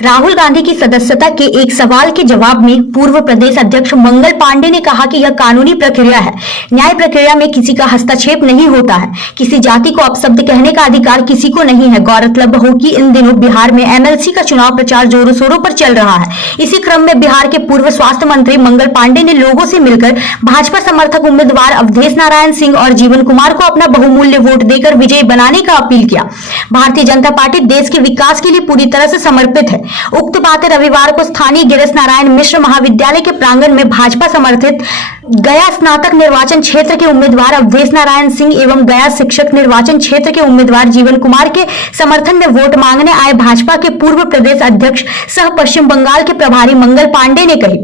राहुल गांधी की सदस्यता के एक सवाल के जवाब में पूर्व प्रदेश अध्यक्ष मंगल पांडे ने कहा कि यह कानूनी प्रक्रिया है। न्याय प्रक्रिया में किसी का हस्तक्षेप नहीं होता है। किसी जाति को अपशब्द कहने का अधिकार किसी को नहीं है। गौरतलब हो कि इन दिनों बिहार में एमएलसी का चुनाव प्रचार जोरों शोरों पर चल रहा है। इसी क्रम में बिहार के पूर्व स्वास्थ्य मंत्री मंगल पांडे ने लोगों से मिलकर भाजपा समर्थक उम्मीदवार अवधेश नारायण सिंह और जीवन कुमार को अपना बहुमूल्य वोट देकर विजयी बनाने का अपील किया। भारतीय जनता पार्टी देश के विकास के लिए पूरी तरह से समर्पित है। उक्त बातें रविवार को स्थानीय गिरीश नारायण मिश्र महाविद्यालय के प्रांगण में भाजपा समर्थित गया स्नातक निर्वाचन क्षेत्र के उम्मीदवार अवधेश नारायण सिंह एवं गया शिक्षक निर्वाचन क्षेत्र के उम्मीदवार जीवन कुमार के समर्थन में वोट मांगने आए भाजपा के पूर्व प्रदेश अध्यक्ष सह पश्चिम बंगाल के प्रभारी मंगल पांडे ने कही।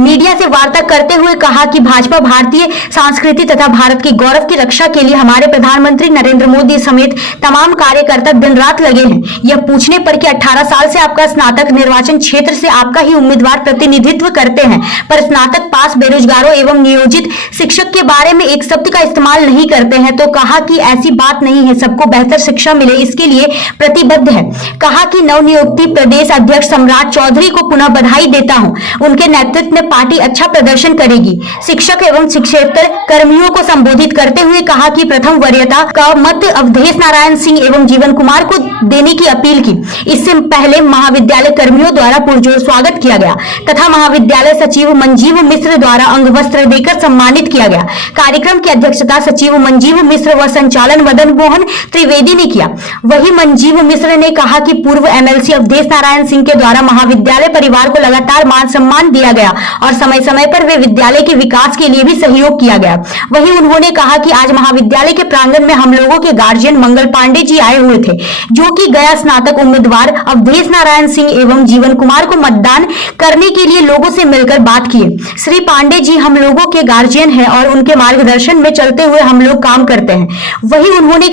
मीडिया से वार्ता करते हुए कहा कि भाजपा भारतीय संस्कृति तथा भारत के गौरव की रक्षा के लिए हमारे प्रधानमंत्री नरेंद्र मोदी समेत तमाम कार्यकर्ता दिन रात लगे हैं। यह पूछने पर कि 18 साल से आपका स्नातक निर्वाचन क्षेत्र से आपका ही उम्मीदवार प्रतिनिधित्व करते हैं, पर स्नातक पास बेरोजगारों एवं नियोजित शिक्षक के बारे में एक शब्द का इस्तेमाल नहीं करते हैं, तो कहा कि ऐसी बात नहीं है, सबको बेहतर शिक्षा मिले इसके लिए प्रतिबद्ध है। कहा कि नवनियुक्ति प्रदेश अध्यक्ष सम्राट चौधरी को पुनः बधाई देता हूं, उनके नेतृत्व में पार्टी अच्छा प्रदर्शन करेगी। शिक्षक एवं शिक्षेतर कर्मियों को संबोधित करते हुए कहा कि प्रथम वरीयता का मत अवधेश नारायण सिंह एवं जीवन कुमार को देने की अपील की। इससे पहले महाविद्यालय कर्मियों द्वारा पुरजोर स्वागत किया गया तथा महाविद्यालय सचिव मंजीव मिश्र द्वारा अंग वस्त्र देकर सम्मानित किया गया। कार्यक्रम की अध्यक्षता सचिव मंजीव मिश्र व संचालन मदन मोहन त्रिवेदी ने किया। वही मंजीव मिश्र ने कहा कि पूर्व एमएलसी अवधेश नारायण सिंह के द्वारा महाविद्यालय परिवार को लगातार मान सम्मान दिया गया और समय समय पर वे विद्यालय के विकास के लिए भी सहयोग किया गया। वही उन्होंने कहा कि आज महाविद्यालय के प्रांगण में हम लोगों के गार्जियन मंगल पांडे जी आए हुए थे, जो कि गया स्नातक उम्मीदवार अवधेश नारायण सिंह एवं जीवन कुमार को मतदान करने के लिए लोगों से मिलकर बात किए। श्री पांडे जी हम लोगों के गार्जियन हैं और उनके मार्गदर्शन में चलते हुए हम लोग काम करते हैं। वही उन्होंने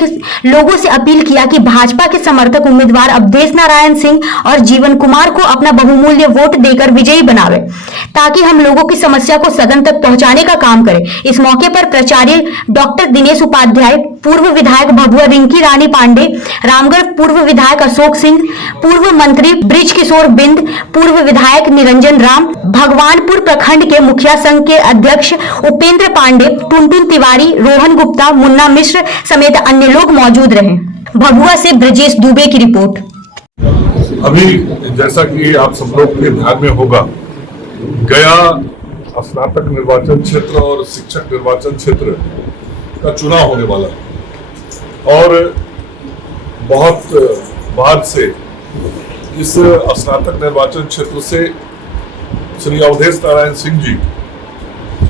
लोगों से अपील किया कि भाजपा के समर्थक उम्मीदवार अवधेश नारायण सिंह और जीवन कुमार को अपना बहुमूल्य वोट देकर विजयी बनावे, ताकि हम लोगों की समस्या को सदन तक पहुंचाने का काम करें। इस मौके पर प्राचार्य डॉक्टर दिनेश उपाध्याय, पूर्व विधायक भभुआ रिंकी रानी पांडे, रामगढ़ पूर्व विधायक अशोक सिंह, पूर्व मंत्री ब्रिज किशोर बिंद, पूर्व विधायक निरंजन राम, भगवानपुर प्रखंड के मुखिया संघ के अध्यक्ष उपेंद्र पांडे, टुनटुन तिवारी, रोहन गुप्ता, मुन्ना मिश्र समेत अन्य लोग मौजूद रहे। भभुआ से ब्रजेश दुबे की रिपोर्ट। अभी जैसा कि आप सब लोग के ध्यान में होगा, गया स्नातक निर्वाचन क्षेत्र और शिक्षक निर्वाचन क्षेत्र का चुनाव होने वाला है और बहुत बाद से इस स्नातक निर्वाचन क्षेत्र से श्री अवधेश नारायण सिंह जी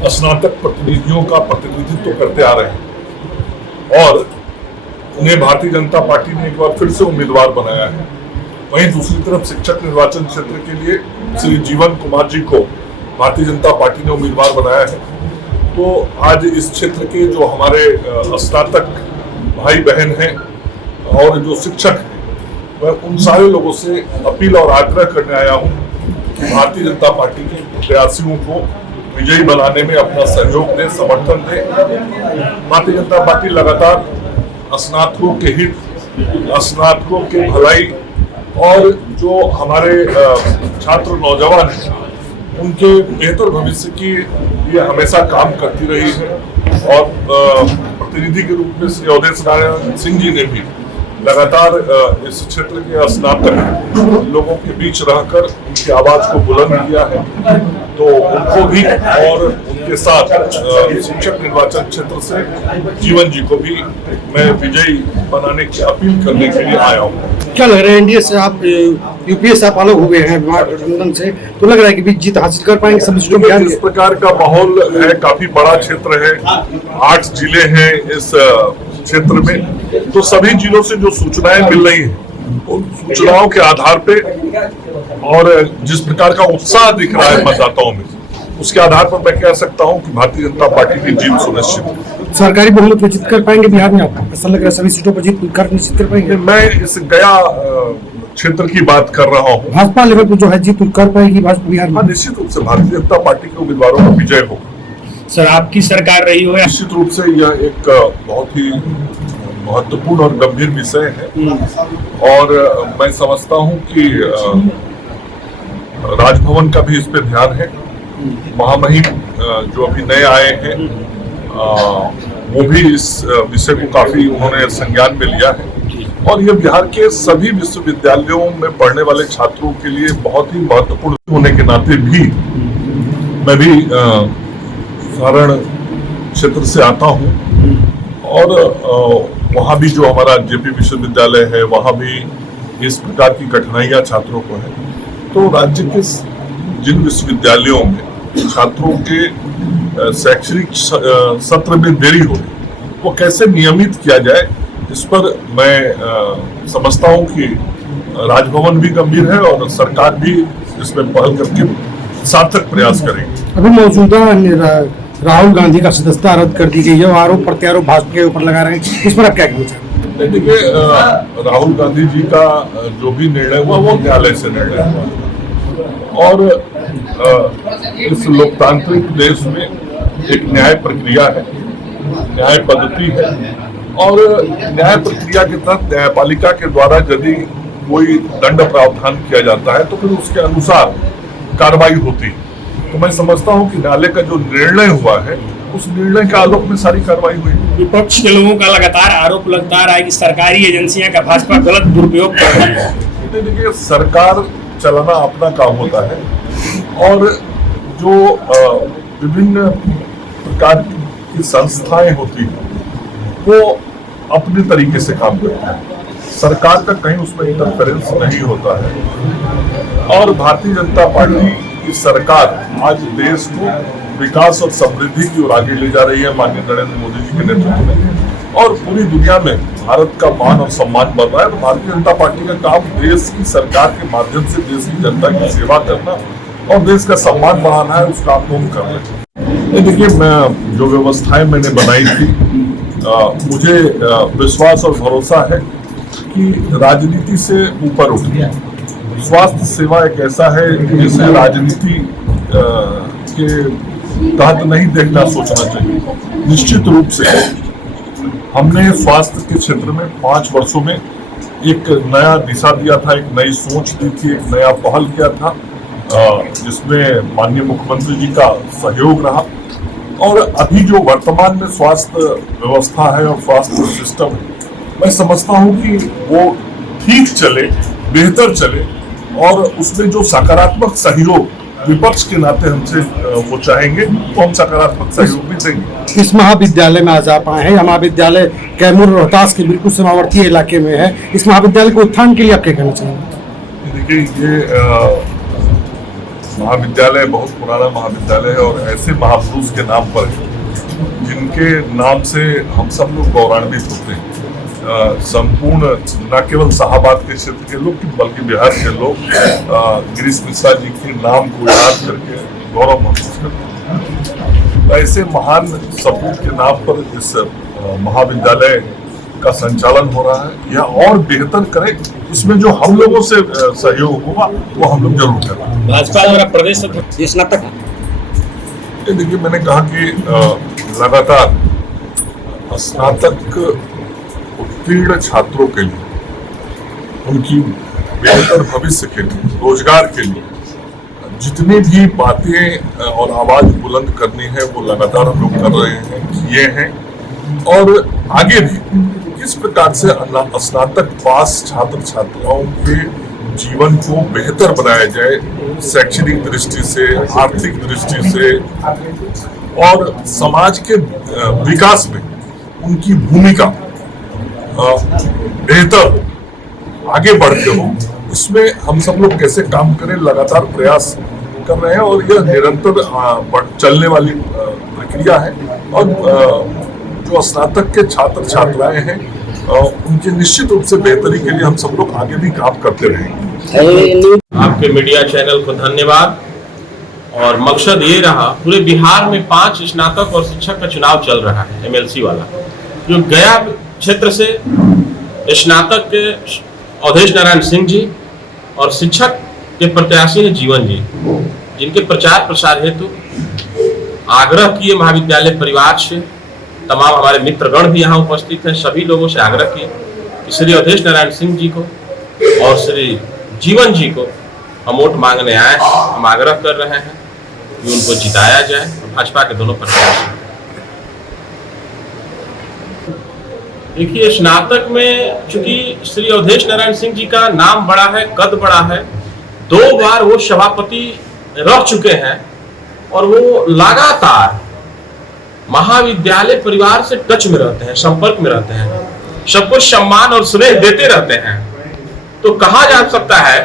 स्नातक प्रतिनिधियों का प्रतिनिधित्व करते आ रहे हैं और उन्हें भारतीय जनता पार्टी ने एक बार फिर से उम्मीदवार बनाया है। वहीं दूसरी तरफ शिक्षक निर्वाचन क्षेत्र के लिए श्री जीवन कुमार जी को भारतीय जनता पार्टी ने उम्मीदवार बनाया है। तो आज इस क्षेत्र के जो हमारे स्नातक भाई बहन हैं और जो शिक्षक हैं, मैं उन सारे लोगों से अपील और आग्रह करने आया हूं कि भारतीय जनता पार्टी के प्रत्याशियों को विजयी बनाने में अपना सहयोग दें, समर्थन दें। भारतीय जनता पार्टी लगातार स्नातकों के हित, स्नातकों के भलाई और जो हमारे छात्र नौजवान हैं उनके बेहतर भविष्य की लिए हमेशा काम करती रही है और प्रतिनिधि के रूप में श्री अवधेश नारायण सिंह जी ने भी लगातार इस क्षेत्र के स्नातक लोगों के बीच रहकर उनकी आवाज को बुलंद किया है। तो उनको भी और उनके साथ शिक्षक निर्वाचन क्षेत्र से जीवन जी को भी मैं विजयी बनाने की अपील करने के लिए आया हूँ। क्या लग रहा है, एनडीए से आप यूपीए से आप अलग हुए हैं गठबंधन से, तो लग रहा है कि जीत हासिल कर पाएंगे सभी सीटों में? इस प्रकार का माहौल है, काफी बड़ा क्षेत्र है, 8 जिले हैं इस क्षेत्र में, तो सभी जिलों से जो सूचनाएं मिल रही हैं उन सूचनाओं के आधार पे और जिस प्रकार का उत्साह दिख रहा है मतदाताओं में, उसके आधार पर मैं कह सकता हूं कि भारतीय जनता पार्टी की जीत सुनिश्चित है। सरकारी बहुमत निश्चित कर पाएंगे बिहार में? आपको ऐसा लग रहा है सभी सीटों पर जीत कर निश्चित कर पाएंगे? मैं इस गया क्षेत्र की बात कर रहा हूँ। भाजपा लेवल पर जो है जीत कर पाएगी भाजपा बिहार में? निश्चित रूप से भारतीय जनता पार्टी के उम्मीदवारों का विजय होगा। सर, आपकी सरकार रही हो? निश्चित रूप से यह एक बहुत ही महत्वपूर्ण और गंभीर विषय है और मैं समझता हूं कि राजभवन का भी इस पे ध्यान है। महामहिम जो अभी नए आए हैं वो भी इस विषय को काफी उन्होंने संज्ञान में लिया है और ये बिहार के सभी विश्वविद्यालयों में पढ़ने वाले छात्रों के लिए बहुत ही महत्वपूर्ण होने के नाते भी मैं भी सारण क्षेत्र से आता हूँ और वहाँ भी जो हमारा जेपी विश्वविद्यालय है वहाँ भी इस प्रकार की कठिनाइयाँ छात्रों को है। तो राज्य के जिन विश्वविद्यालयों में छात्रों के शैक्षणिक सत्र में देरी हो रही वो कैसे नियमित किया जाए, इस पर मैं समझता हूं कि राजभवन भी गंभीर है और सरकार भी इसमें पहल करके सार्थक प्रयास करेगी। अभी मौजूदा राहुल गांधी का सदस्यता रद्द कर दी गई है, आरोप प्रत्यारोप भाजपा के ऊपर लगा रहे हैं, इस पर आप क्या कहना चाहते हैं? देखिए राहुल गांधी जी का जो भी निर्णय हुआ वो न्यायालय से निर्णय हुआ और इस लोकतांत्रिक देश में एक न्याय प्रक्रिया है, न्याय पद्धति है और न्याय प्रक्रिया के तहत न्यायपालिका के द्वारा यदि कोई दंड प्रावधान किया जाता है तो फिर उसके अनुसार कार्रवाई होती है। तो मैं समझता हूं कि न्यायालय का जो निर्णय हुआ है उस निर्णय के आलोक में सारी कार्रवाई हुई। विपक्ष के लोगों का लगातार आरोप लगता रहा है कि सरकारी एजेंसियां का भाजपा गलत दुरुपयोग कर रही है। देखिए सरकार चलाना अपना काम होता है और जो विभिन्न प्रकार की संस्थाएं होती हैं वो अपने तरीके से काम करती हैं, सरकार का कहीं उसमें इंटरफेरेंस नहीं होता है। और भारतीय जनता पार्टी की सरकार आज देश को विकास और समृद्धि की ओर आगे ले जा रही है माननीय नरेंद्र मोदी जी के नेतृत्व में और पूरी दुनिया में भारत का मान और सम्मान बढ़ रहा है। तो भारतीय जनता पार्टी का काम देश की सरकार के माध्यम से देश की जनता की सेवा करना और देश का सम्मान बढ़ाना है, उस काम को हम कर रहे हैं। देखिए मैं जो व्यवस्थाएं मैंने बनाई थी मुझे विश्वास और भरोसा है कि राजनीति से ऊपर उठ गया। स्वास्थ्य सेवा एक ऐसा है जिसे राजनीति के तहत नहीं देखना सोचना चाहिए। निश्चित रूप से हमने स्वास्थ्य के क्षेत्र में 5 वर्षों में एक नया दिशा दिया था, एक नई सोच दी थी, एक नया पहल किया था जिसमें माननीय मुख्यमंत्री जी का सहयोग रहा और अभी जो वर्तमान में स्वास्थ्य व्यवस्था है और स्वास्थ्य सिस्टम है मैं समझता हूं कि वो ठीक चले, बेहतर चले और उसमें जो सकारात्मक सहयोग विपक्ष के नाते हमसे वो चाहेंगे तो हम सकारात्मक सहयोग भी देंगे। इस महाविद्यालय में आज आप आए हैं, यह महाविद्यालय कैमूर रोहतास के बिल्कुल सीमावर्ती इलाके में है। इस महाविद्यालय के उत्थान के लिए आप क्या कहना चाहेंगे? देखिए ये महाविद्यालय बहुत पुराना महाविद्यालय है और ऐसे महापुरुष के नाम पर जिनके नाम से हम सब लोग गौरवान्वित होते हैं। संपूर्ण न केवल शाहाबाद के क्षेत्र के लोग बल्कि बिहार के लोग गिरीश मिश्रा जी के नाम को याद करके गौरव महसूस करते हैं। ऐसे महान सपूत के नाम पर इस महाविद्यालय का संचालन हो रहा है। यह और बेहतर करे, इसमें जो हम लोगों से सहयोग होगा वो हम लोग जरूर करेंगे। भाजपा द्वारा प्रदेश अध्यक्ष स्नातक देखिए मैंने कहा कि लगातार स्नातक उत्तीर्ण छात्रों के लिए उनकी बेहतर भविष्य के लिए, रोजगार के लिए जितनी भी बातें और आवाज बुलंद करनी है वो लगातार हम लोग कर रहे हैं, किए हैं और आगे भी किस प्रकार से स्नातक पास छात्र छात्राओं के जीवन को बेहतर बनाया जाए शैक्षणिक दृष्टि से, आर्थिक दृष्टि से और समाज के विकास में उनकी भूमिका बेहतर आगे बढ़ते हो, इसमें हम सब लोग कैसे काम करें लगातार प्रयास कर रहे हैं और यह निरंतर चलने वाली प्रक्रिया है। और जो स्नातक के छात्र छात्राएं हैं उनके निश्चित रूप से बेहतरी के लिए हम सब लोग आगे भी काम करते रहेंगे। आपके मीडिया चैनल को धन्यवाद। और मकसद ये रहा, पूरे बिहार में 5 स्नातक और शिक्षक का चुनाव चल रहा है एमएलसी वाला, जो गया क्षेत्र से स्नातक के अवधेश नारायण सिंह जी और शिक्षक के प्रत्याशी है जीवन जी, जिनके प्रचार प्रसार हेतु आग्रह किए महाविद्यालय परिवार से, तमाम हमारे मित्रगण भी यहाँ उपस्थित हैं, सभी लोगों से आग्रह किए कि श्री अवधेश नारायण सिंह जी को और श्री जीवन जी को हम वोट मांगने आए हैं, हम आग्रह कर रहे हैं कि उनको जिताया जाए। भाजपा के दोनों प्रत्याशी, देखिए स्नातक में चूंकि श्री अवधेश नारायण सिंह जी का नाम बड़ा है, कद बड़ा है, 2 बार वो सभापति रह चुके हैं और वो लगातार महाविद्यालय परिवार से टच में रहते हैं, संपर्क में रहते हैं, सबको सम्मान और स्नेह देते रहते हैं। तो कहा जा सकता है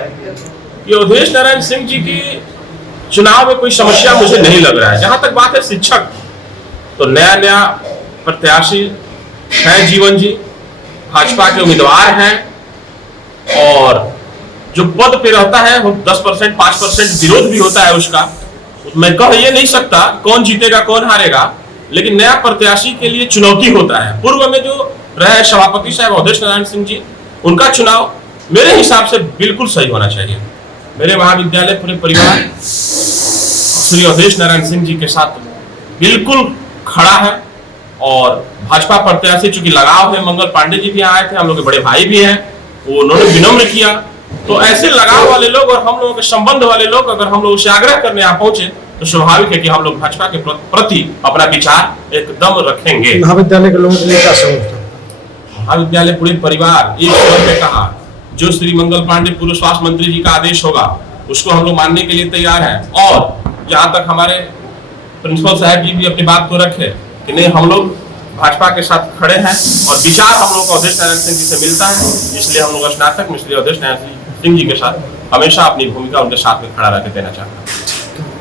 कि अवधेश नारायण सिंह जी की चुनाव में कोई समस्या मुझे नहीं लग रहा है। जहां तक बात है शिक्षक, तो नया प्रत्याशी है जीवन जी, भाजपा के उम्मीदवार हैं और जो पद पे रहता है वो 10% 5% विरोध भी होता है उसका। मैं कह ये नहीं सकता कौन जीतेगा कौन हारेगा, लेकिन नया प्रत्याशी के लिए चुनौती होता है। पूर्व में जो रहे सभापति साहब अवधेश नारायण सिंह जी, उनका चुनाव मेरे हिसाब से बिल्कुल सही होना चाहिए। मेरे महाविद्यालय पूरे परिवार श्री अवधेश नारायण सिंह जी के साथ बिल्कुल खड़ा है और भाजपा प्रत्याशी चूंकि लगाव है, मंगल पांडे जी भी आए थे, हम लोग के बड़े भाई भी हैं, वो उन्होंने विनम्र किया। तो ऐसे लगाव वाले लोग और हम लोगों के संबंध वाले लोग अगर हम लोग से आग्रह करने यहाँ पहुंचे तो स्वाभाविक है कि हम लोग भाजपा के प्रति अपना विचार एकदम रखेंगे। महाविद्यालय के लोगों के लिए क्या समझते हैं? महाविद्यालय पूरे परिवार एक स्वर में कहा, जो श्री मंगल पांडे पूर्व स्वास्थ्य मंत्री जी का आदेश होगा उसको हम लोग मानने के लिए तैयार हैं। और जहां तक हमारे प्रिंसिपल साहब जी भी अपनी बात को रखे कि नहीं, हम लोग भाजपा के साथ खड़े हैं और विचार हम लोग को अवधेश नारायण सिंह जी से मिलता है, इसलिए हम लोग स्नातक में श्री अवधेश नारायण सिंह जी के साथ हमेशा अपनी भूमिका उनके साथ में खड़ा रख देना चाहते हैं।